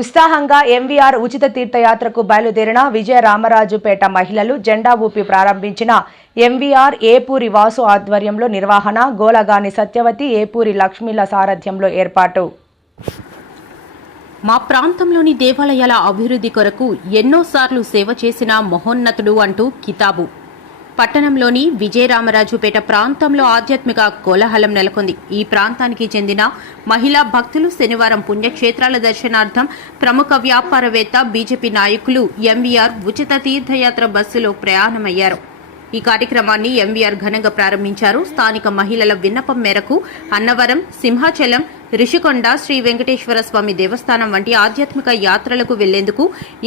ఉత్సాహంగా ఎంవీఆర్ ఉచిత తీర్థయాత్రకు బయలుదేరిన విజయరామరాజుపేట మహిళలు జెండా ఊపి ప్రారంభించిన ఎంవీఆర్ ఏపూరి వాసు ఆధ్వర్యంలో నిర్వహణ, గోలగాని సత్యవతి, ఏపూరి లక్ష్మీల సారథ్యంలో ఏర్పాటు. మా ప్రాంతంలోని దేవాలయాల అభివృద్ధి కొరకు ఎన్నోసార్లు సేవ చేసిన మహోన్నతుడు అంటూ కితాబు. పట్టణంలోని విజయరామరాజుపేట ప్రాంతంలో ఆధ్యాత్మిక కోలాహలం నెలకొంది. ఈ ప్రాంతానికి చెందిన మహిళా భక్తులు శనివారం పుణ్యక్షేత్రాల దర్శనార్థం ప్రముఖ వ్యాపారవేత్త, బీజేపీ నాయకులు ఎంవీఆర్ ఉచిత తీర్థయాత్ర బస్సులో ప్రయాణమయ్యారు. ఈ కార్యక్రమాన్ని ఎంవీఆర్ ఘనంగా ప్రారంభించారు. స్థానిక మహిళల విన్నపం మేరకు అన్నవరం, సింహాచలం, రిషికొండ, శ్రీ వెంకటేశ్వర స్వామి దేవస్థానం వంటి ఆధ్యాత్మిక యాత్రలకు వెళ్లేందుకు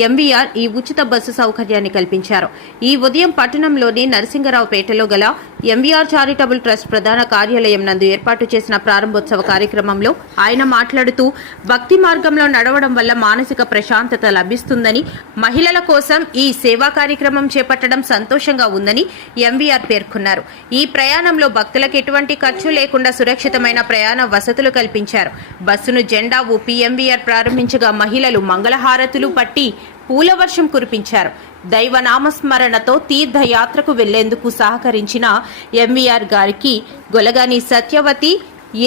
ఎంవీఆర్ ఈ ఉచిత బస్సు సౌకర్యాన్ని కల్పించారు. ఈ ఉదయం పట్టణంలోని నరసింగరావుపేటలో గల ఎంవీఆర్ చారిటబుల్ ట్రస్ట్ ప్రధాన కార్యాలయం నందు ఏర్పాటు చేసిన ప్రారంభోత్సవ కార్యక్రమంలో ఆయన మాట్లాడుతూ, భక్తి మార్గంలో నడవడం వల్ల మానసిక ప్రశాంతత లభిస్తుందని, మహిళల కోసం ఈ సేవా కార్యక్రమం చేపట్టడం సంతోషంగా ఉందని ఎంవీఆర్ పేర్కొన్నారు. ఈ ప్రయాణంలో భక్తులకు ఎటువంటి ఖర్చు లేకుండా సురక్షితమైన ప్రయాణ వసతులు కల్పించారు. బస్సును జెండా ఊపి ఎంవీఆర్ ప్రారంభించగా మహిళలు మంగళహారతులు పట్టి పూలవర్షం కురిపించారు. దైవ నామస్మరణతో తీర్థయాత్రకు వెళ్లేందుకు సహకరించిన ఎంవీఆర్ గారికి గొలగాని సత్యవతి,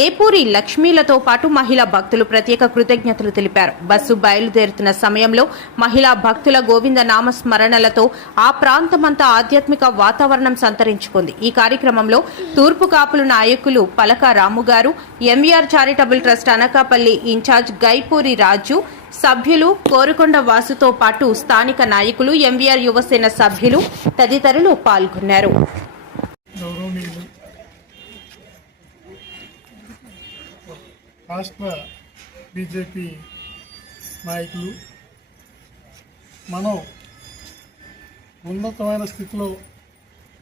ఏపూరి లక్ష్మీలతో పాటు మహిళా భక్తులు ప్రత్యేక కృతజ్ఞతలు తెలిపారు. బస్సు బయలుదేరుతున్న సమయంలో మహిళా భక్తుల గోవింద నామస్మరణలతో ఆ ప్రాంతమంతా ఆధ్యాత్మిక వాతావరణం సంతరించుకుంది. ఈ కార్యక్రమంలో తూర్పు కాపులు నాయకులు పలక రాముగారు, MVR charitable trust Anakapalli incharge Gaipuri Raju, సభ్యులు కోరుకొండ వాసుతో పాటు స్థానిక నాయకులు, ఎంవీఆర్ యువసేన సభ్యులు తదితరులు పాల్గొన్నారు. రాష్ట్ర బీజేపీ నాయకులు మనం ఉన్నతమైన స్థితిలో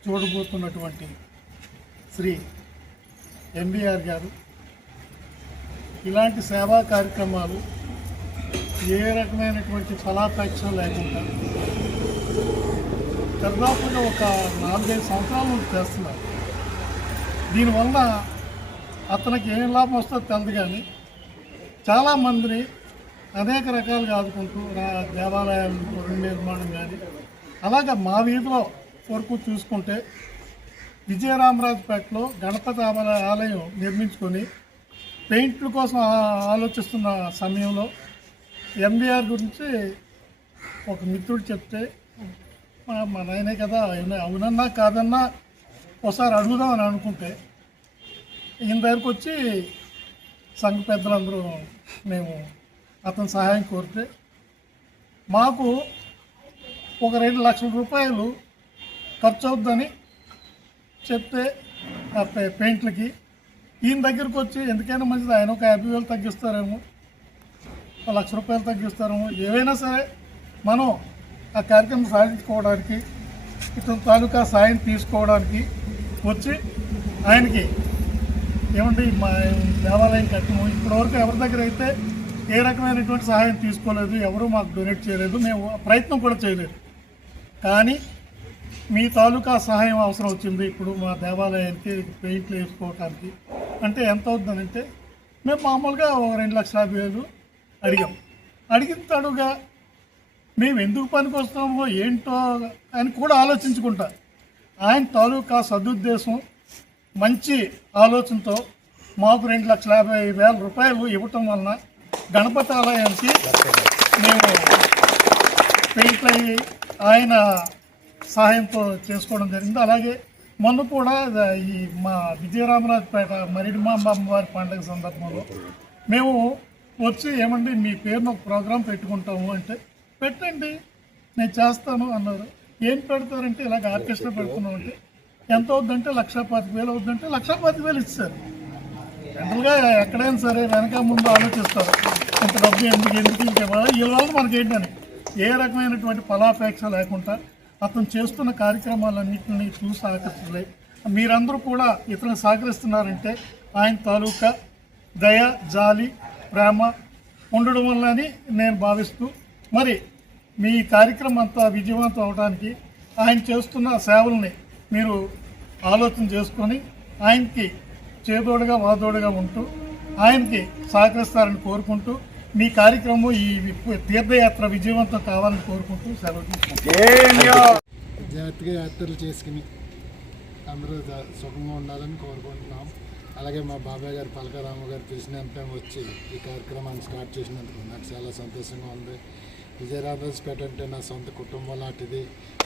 చూడబోతున్నటువంటి శ్రీ ఎంవీఆర్ గారు ఇలాంటి సేవా కార్యక్రమాలు ఏ రకమైనటువంటి ఫలాపేక్ష లేకుండా దాదాపుగా ఒక 4-5 సంవత్సరాల నుంచి చేస్తున్నారు. దీనివల్ల అతనికి ఏం లాభం వస్తుందో తెలియదు, కానీ చాలామందిని అనేక రకాలుగా ఆదుకుంటూ దేవాలయాలు నిర్మాణం కానీ, అలాగే మా వీధిలో వరకు చూసుకుంటే విజయరామరాజుపేటలో గణపతి ఆలయం నిర్మించుకొని పెయింట్ల కోసం ఆలోచిస్తున్న సమయంలో ఎంవీఆర్ గురించి ఒక మిత్రుడు చెప్తే, మా నాయనే కదా, అవునన్నా కాదన్నా ఒకసారి అడుగుదామని అనుకుంటే ఈయన దగ్గరకు వచ్చి సంఘ పెద్దలందరూ మేము అతని సహాయం కోరితే మాకు ఒక 2 లక్షల రూపాయలు ఖర్చు అవుద్దని చెప్తే ఆ పెయింట్లకి ఈయన దగ్గరకు వచ్చి ఎందుకైనా మంచిది, ఆయన ఒక 50,000 తగ్గిస్తారేమో, 1 లక్ష రూపాయలు తగ్గిస్తారేమో, ఏవైనా సరే మనం ఆ కార్యక్రమం సాధించుకోవడానికి, ఇతని తాలూకా సాయం తీసుకోవడానికి వచ్చి ఆయనకి ఏమంటే మా దేవాలయం కట్టము ఇప్పటివరకు ఎవరి దగ్గర అయితే ఏ రకమైనటువంటి సహాయం తీసుకోలేదు, ఎవరు మాకు డొనేట్ చేయలేదు, మేము ప్రయత్నం కూడా చేయలేదు. కానీ మీ తాలూకా సహాయం అవసరం వచ్చింది ఇప్పుడు మా దేవాలయానికి పెయింట్లు వేసుకోవటానికి అంటే ఎంత అవుతుందనంటే మేము మామూలుగా 2,50,000 అడిగాం. అడిగిన తడుగా మేము ఎందుకు పనికి వస్తామో ఏంటో అని కూడా ఆలోచించుకుంటా ఆయన తాలూకా సదుద్దేశం, మంచి ఆలోచనతో మాకు 2,50,000 రూపాయలు ఇవ్వటం వలన గణపతి ఆలయానికి మేము పెయింట్లు అయ్యి ఆయన సహాయంతో చేసుకోవడం జరిగింది. అలాగే మొన్న కూడా ఈ మా విజయరామరాజుపేట మరిడిమాంబ అమ్మవారి పండుగ సందర్భంలో మేము వచ్చి ఏమండి మీ పేరును ఒక ప్రోగ్రాం పెట్టుకుంటాము అంటే, పెట్టండి నేను చేస్తాను అన్నారు. ఏం పెడతారంటే ఇలాగ ఆర్కెస్ట్రా పెడుతున్నాం అంటే ఎంత అవుద్దంటే 1,25,000 అవుద్దంటే 1,25,000 ఇస్తారు. జనరల్గా ఎక్కడైనా సరే వెనక ముందు ఆలోచిస్తారు, ఇంత డబ్బు ఎందుకు ఇంకేవాళ్ళు వీళ్ళ మనకి ఏంటని. ఏ రకమైనటువంటి ఫలాపేక్ష లేకుండా అతను చేస్తున్న కార్యక్రమాలన్నింటినీ చూసి ఆకర్షితులై మీరందరూ కూడా ఇతను సహకరిస్తున్నారంటే ఆయన తాలూకా దయ, జాలి, ప్రేమ ఉండడం వల్లని నేను భావిస్తూ, మరి మీ కార్యక్రమం అంతా విజయవంతం అవడానికి ఆయన చేస్తున్న సేవల్ని మీరు ఆలోచన చేసుకొని ఆయనకి చేదోడుగా వాదోడుగా ఉంటూ ఆయనకి సహకరిస్తారని కోరుకుంటూ మీ కార్యక్రమం ఈ తీర్థయాత్ర విజయవంతం కావాలని కోరుకుంటూ సెలవు తీసుకుంటాం. జాగ్రత్తగా యాత్రలు చేసుకుని అందరూ సుఖంగా ఉండాలని కోరుకుంటున్నాం. అలాగే మా బాబాయ్ గారు పలకరామ గారు తెలిసినంత వచ్చి ఈ కార్యక్రమాన్ని స్టార్ట్ చేసినందుకు నాకు చాలా సంతోషంగా ఉంది. విజయరామరాజుపేట అంటే నా సొంత కుటుంబం లాంటిది.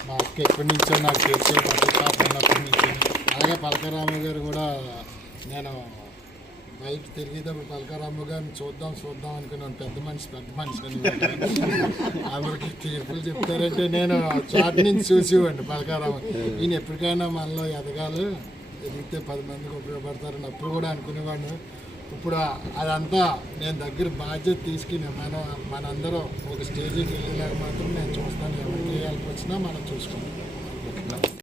మా అక్క ఎప్పటి నుంచో నాకు తెలుసు, మా తాత ఉన్నప్పటి నుంచి. అలాగే పలకరామ గారు కూడా నేను బయట తిరిగేటప్పుడు పలకరామ గారిని చూద్దాం అనుకున్నాను. పెద్ద మనిషి అని అందరికి తీర్పులు చెప్తారంటే నేను చాట్ నుంచి చూసేవాడిని పలకరామ. ఈయన ఎప్పటికైనా మనలో ఎదగాలి, ఎదిగితే 10 మందికి ఉపయోగపడతారని అప్పుడు కూడా అనుకునేవాడిని. ఇప్పుడు అదంతా నేను దగ్గర బాధ్యత తీసుకుని మనందరం ఒక స్టేజ్కి వెళ్ళేలాగా మాత్రం నేను చూస్తాను. ఎవరికి హెల్ప్ వచ్చినా మనం చూసుకుంటాం.